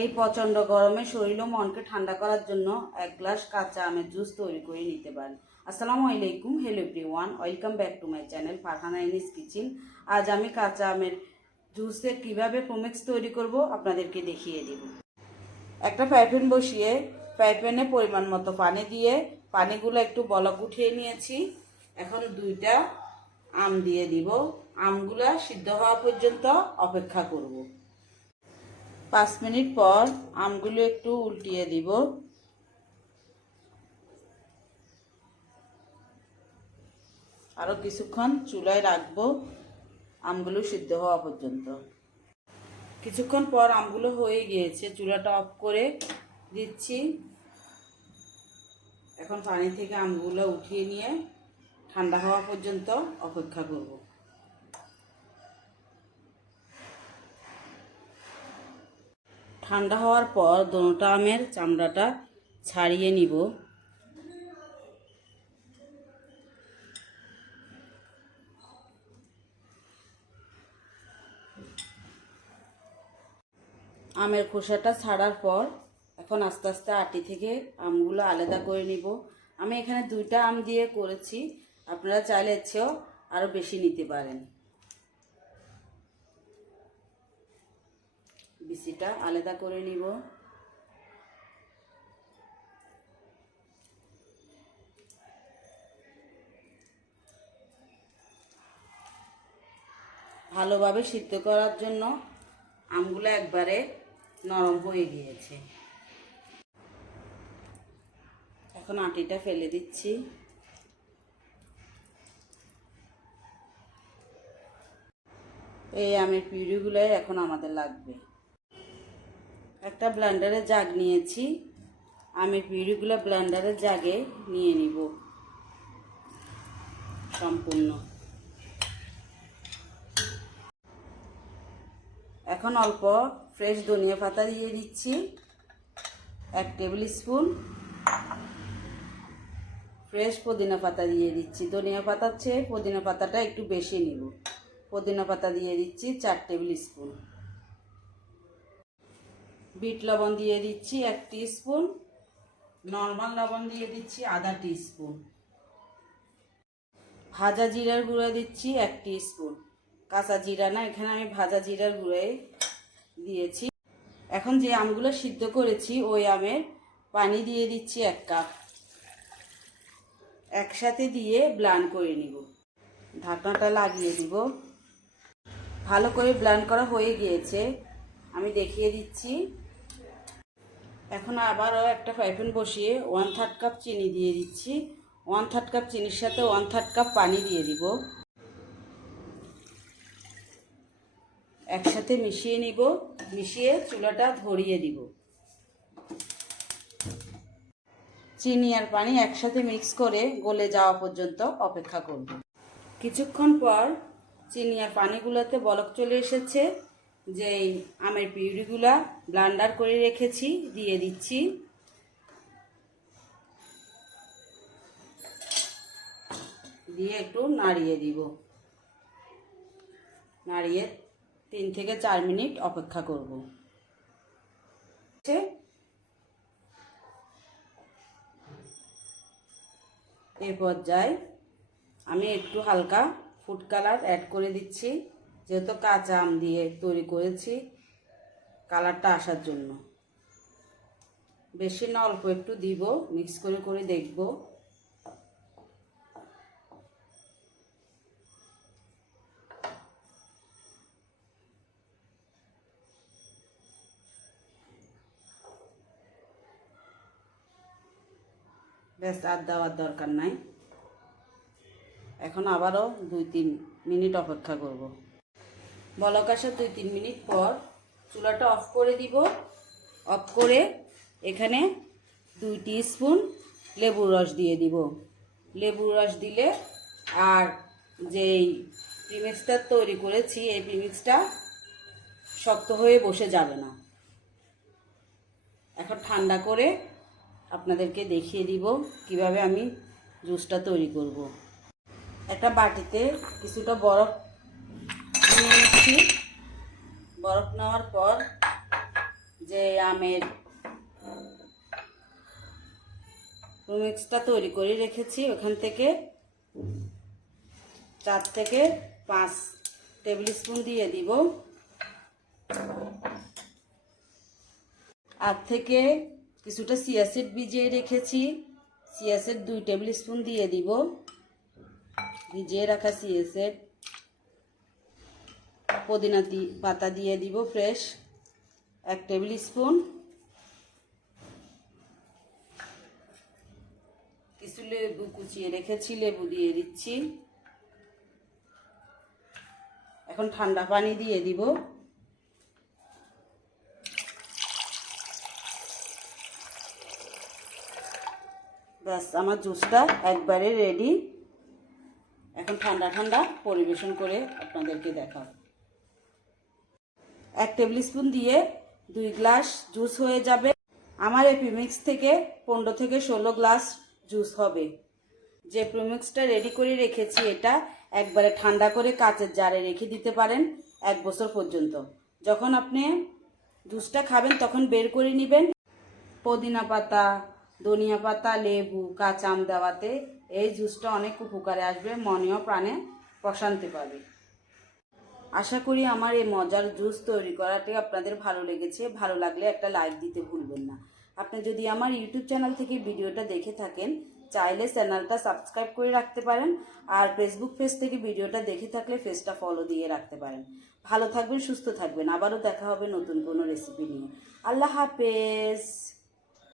এই প্রচণ্ড গরমে শরীর ও মনকে ঠান্ডা করার জন্য এক গ্লাস কাঁচা আমের জুস তৈরি করে নিতে পারেন। আসসালামু আলাইকুম, hello everyone, welcome back to my channel Farhana ইনিস কিচেন। আজ আমি কাঁচা আমের জুসের কিভাবে প্রমিক্স তৈরি করব আপনাদেরকে দেখিয়ে দেব। একটা ফ্রাই প্যান বসিয়ে ফ্রাই প্যানে পরিমাণ মতো পানি দিয়ে পানিগুলো একটু বলক উঠিয়ে নিয়েছি। এখন 2টা আম দিয়ে দিব। আমগুলা সিদ্ধ হওয়া পর্যন্ত অপেক্ষা করব। 5 মিনিট পর আমগুলো একটু উল্টিয়ে দিব। আরো কিছুক্ষণ চুলায় রাখবো আমগুলো সিদ্ধ হওয়া পর্যন্ত। কিছুক্ষণ পর আমগুলো হয়ে গিয়েছে, চুলাটা অফ করে দিচ্ছি। এখন পানি থেকে আমগুলো উঠিয়ে নিয়ে ঠান্ডা হওয়া পর্যন্ত অপেক্ষা করব। ঠান্ডা হওয়ার পর দোনোটা আমের চামড়াটা ছাড়িয়ে নিব। আমের খোসাটা ছাড়ার পর এখন আস্তে আস্তে আটি থেকে আমগুলো আলাদা করে নিব। আমি এখানে 2টা আম দিয়ে করেছি, আপনারা চাইলে এর আরও বেশি নিতে পারেন। বিচিটা আলাদা করে নিব। ভালোভাবে সিদ্ধ করার জন্য আমগুলো একবারে নরম হয়ে গিয়েছে। এখন আটিটা ফেলে দিচ্ছি। এই আমের পিউরিগুলো এখন আমাদের লাগবে। একটা ব্লেন্ডারে জাগ নিয়েছি, আমের পিউরিগুলো ব্লেন্ডারের জাগে নিয়ে নিব সম্পূর্ণ। এখন অল্প ফ্রেশ ধনিয়া পাতা দিয়ে দিচ্ছি, 1 টেবিল স্পুন ফ্রেশ পুদিনা পাতা দিয়ে দিচ্ছি। ধনিয়া পাতার চেয়ে পুদিনা পাতাটা একটু বেশি নিব। পুদিনা পাতা দিয়ে দিচ্ছি 4 টেবিল স্পুন। বিট লবণ দিয়ে দিচ্ছি 1 টিস্পুন। নর্মাল লবণ দিয়ে দিচ্ছি আধা টিস্পুন। ভাজা জিরার গুঁড়া দিচ্ছি 1 টিস্পুন। কাঁচা জিরা না, এখানে আমি ভাজা জিরার গুঁড়াই দিয়েছি। এখন যে আমগুলো সিদ্ধ করেছি ওই আমের পানি দিয়ে দিচ্ছি 1 কাপ। একসাথে দিয়ে ব্লেন্ড করে নিব। ঢাকনাটা লাগিয়ে দিব। ভালো করে ব্লেন্ড করা হয়ে গিয়েছে, আমি দেখিয়ে দিচ্ছি। এখন আবারও একটা ফ্রাই প্যান বসিয়ে 1/3 কাপ চিনি দিয়ে দিচ্ছি। 1/3 কাপ চিনির সাথে 1/3 কাপ পানি দিয়ে দিব। একসাথে মিশিয়ে নিব। মিশিয়ে চুলাটা ধরিয়ে দিব। চিনি আর পানি একসাথে মিক্স করে গলে যাওয়া পর্যন্ত অপেক্ষা করব। কিছুক্ষণ পর চিনি আর পানিগুলোতে বলক চলে এসেছে। যেই আমের পিউরিগুলা ব্লেন্ডার করে রেখেছি দিয়ে দিচ্ছি। দিয়ে একটু নাড়িয়ে দিব। নাড়িয়ে 3 থেকে 4 মিনিট অপেক্ষা করব। এই পর্যায়ে আমি একটু হালকা ফুড কালার অ্যাড করে দিচ্ছি, যেহেতু কাঁচা আম দিয়ে তৈরি করেছি, কালারটা আসার জন্য। বেশি না, অল্প একটু দিব, মিক্স করে করে দেখব। বেশ, আর দেওয়ার দরকার নাই। এখন আবারও 2-3 মিনিট অপেক্ষা করব। বলক আসার 2-3 মিনিট পর চুলাটা অফ করে দিব। অফ করে এখানে 2 টিস্পুন লেবুর রস দিয়ে দিব। লেবুর রস দিলে আর যেই প্রিমিক্সটা তৈরি করেছি এই প্রিমিক্সটা শক্ত হয়ে বসে যাবে না। এখন ঠান্ডা করে আপনাদেরকে দেখিয়ে দিব কিভাবে আমি জুসটা তৈরি করব। একটা বাটিতে কিছুটা বরফ নিয়ে নিচ্ছি। বরফ নেওয়ার পর যে যে আমের মিক্সটা তৈরি করে রেখেছি, ওখান থেকে 4 থেকে 5 টেবিল স্পুন দিয়ে দিব। আর থেকে কিছুটা চিয়া সিড ভিজিয়ে রেখেছি, চিয়া সিড 2 টেবিল স্পুন দিয়ে দিব। ভিজিয়ে রাখা চিয়া সিড, পুদিনা পাতা দিয়ে দিব ফ্রেশ 1 টেবিল স্পুন। কিছু লেবু কুচিয়ে রেখেছি, লেবু দিয়ে দিচ্ছি। এখন ঠান্ডা পানি দিয়ে দিব। ব্যাস, আমার জুসটা একবারে রেডি। এখন ঠান্ডা ঠান্ডা পরিবেশন করে আপনাদেরকে দেখাবো। 1 টেবিল স্পুন দিয়ে 2 গ্লাস জুস হয়ে যাবে। আমার এই প্রিমিক্স থেকে 15 থেকে 16 গ্লাস জুস হবে। যে প্রিমিক্সটা রেডি করে রেখেছি এটা একবারে ঠান্ডা করে কাচের জারে রেখে দিতে পারেন 1 বছর পর্যন্ত। যখন আপনি জুসটা খাবেন তখন বের করে নেবেন। পুদিনা পাতা, ধনিয়া পাতা, লেবু, কাঁচা আম দেওয়াতে এই জুসটা অনেক উপকারে আসবে, মনেও প্রাণে প্রশান্তি পাবে। আশা করি আমার এই মজার জুস তৈরি করাটি আপনাদের ভালো লেগেছে। ভালো লাগলে একটা লাইক দিতে ভুলবেন না। আপনি যদি আমার ইউটিউব চ্যানেল থেকে ভিডিওটা দেখে থাকেন, চাইলে চ্যানেলটা সাবস্ক্রাইব করে রাখতে পারেন। আর ফেসবুক পেজ থেকে ভিডিওটা দেখে থাকলে পেজটা ফলো দিয়ে রাখতে পারেন। ভালো থাকবেন, সুস্থ থাকবেন। আবারও দেখা হবে নতুন কোনো রেসিপি নিয়ে। আল্লাহ হাফেজ।